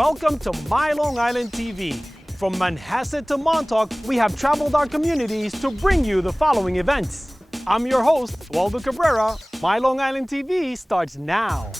Welcome to My Long Island TV. From Manhasset to Montauk, we have traveled our communities to bring you the following events. I'm your host, Waldo Cabrera. My Long Island TV starts now.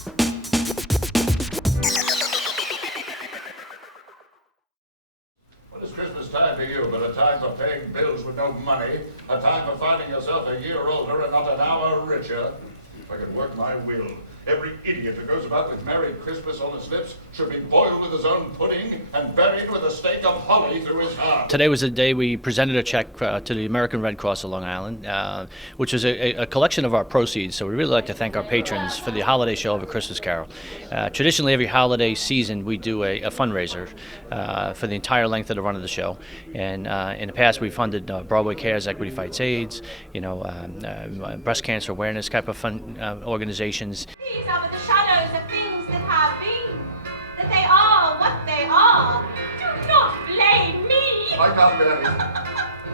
What is Christmas time to you but a time for paying bills with no money, a time for finding yourself a year older and not an hour richer? If I could work my will, every idiot who goes about with Merry Christmas on his lips should be boiled with his own pudding and buried with a stake of holly through his heart. Today was the day we presented a check to the American Red Cross of Long Island, which is a collection of our proceeds. So we really like to thank our patrons for the holiday show of A Christmas Carol. Traditionally, every holiday season, we do a fundraiser for the entire length of the run of the show. And in the past, we funded Broadway Cares, Equity Fights AIDS, breast cancer awareness type of fun organizations. These are but the shadows of things that have been, that they are what they are. Do not blame me. I can't bear it.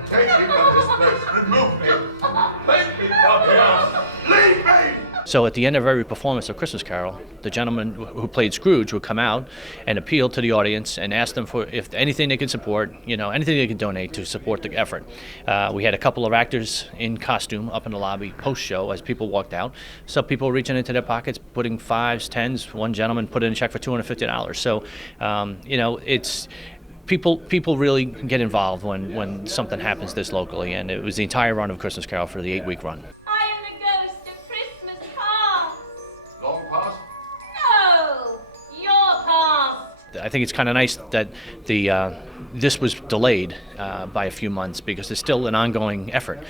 Take me from this place. Remove me. Make me come here. Leave me! So at the end of every performance of Christmas Carol, the gentleman who played Scrooge would come out and appeal to the audience and ask them for if anything they could support, anything they could donate to support the effort. We had a couple of actors in costume up in the lobby post-show as people walked out. Some people reaching into their pockets, putting fives, tens. One gentleman put in a check for $250. So, it's... People really get involved when something happens this locally, and it was the entire run of Christmas Carol for the 8-week run. I am the ghost of Christmas past. Long past? No, your past. I think it's kind of nice that this was delayed by a few months because it's still an ongoing effort.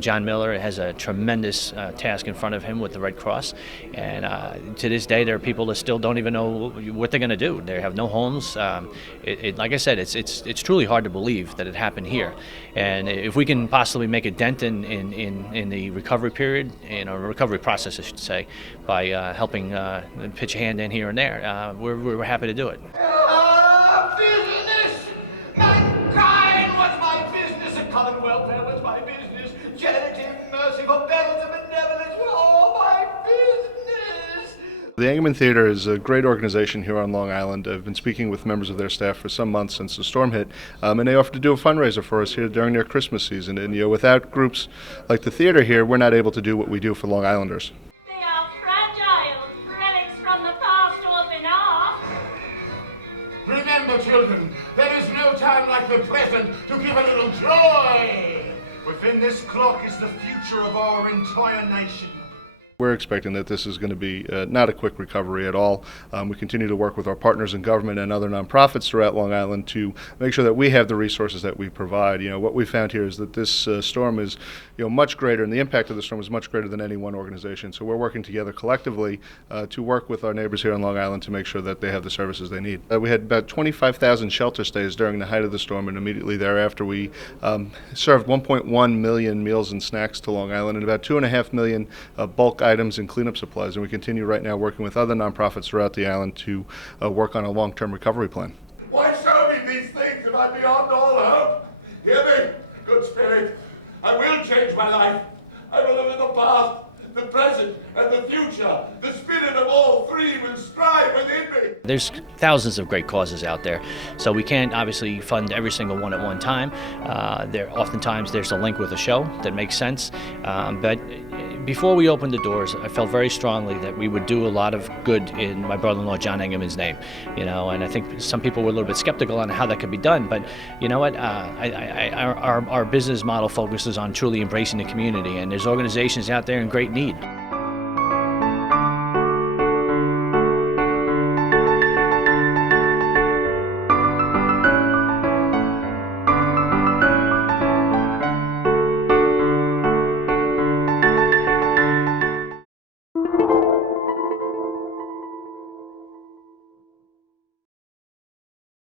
John Miller has a tremendous task in front of him with the Red Cross, and to this day there are people that still don't even know what they're going to do. They have no homes. Like I said, it's truly hard to believe that it happened here, and if we can possibly make a dent in the recovery period, recovery process, I should say, by helping pitch a hand in here and there, we're happy to do it. Business! Mankind was my business, and common welfare was my business. Charity and mercy, forbearance and benevolence were all my business. The Engeman Theater is a great organization here on Long Island. I've been speaking with members of their staff for some months since the storm hit, and they offered to do a fundraiser for us here during their Christmas season. And without groups like the theater here, we're not able to do what we do for Long Islanders. They are fragile relics from the past open off. Remember, children, there is no time like the present to give a little joy. Within this clock is the future of our entire nation. We're expecting that this is going to be not a quick recovery at all. We continue to work with our partners in government and other nonprofits throughout Long Island to make sure that we have the resources that we provide. What we found here is that this storm is much greater, and the impact of the storm is much greater than any one organization. So we're working together collectively to work with our neighbors here on Long Island to make sure that they have the services they need. We had about 25,000 shelter stays during the height of the storm, and immediately thereafter we served 1.1 million meals and snacks to Long Island and about 2.5 million bulk items and cleanup supplies, and we continue right now working with other nonprofits throughout the island to work on a long-term recovery plan. Why show me these things if I'm beyond all hope? Hear me, good spirit. I will change my life. I will live in the past, the present, and the future. The spirit of all three will strive within me. There's thousands of great causes out there, so we can't obviously fund every single one at one time. Oftentimes there's a link with a show that makes sense, but before we opened the doors, I felt very strongly that we would do a lot of good in my brother-in-law John Engeman's name, and I think some people were a little bit skeptical on how that could be done, but you know what, our business model focuses on truly embracing the community, and there's organizations out there in great need.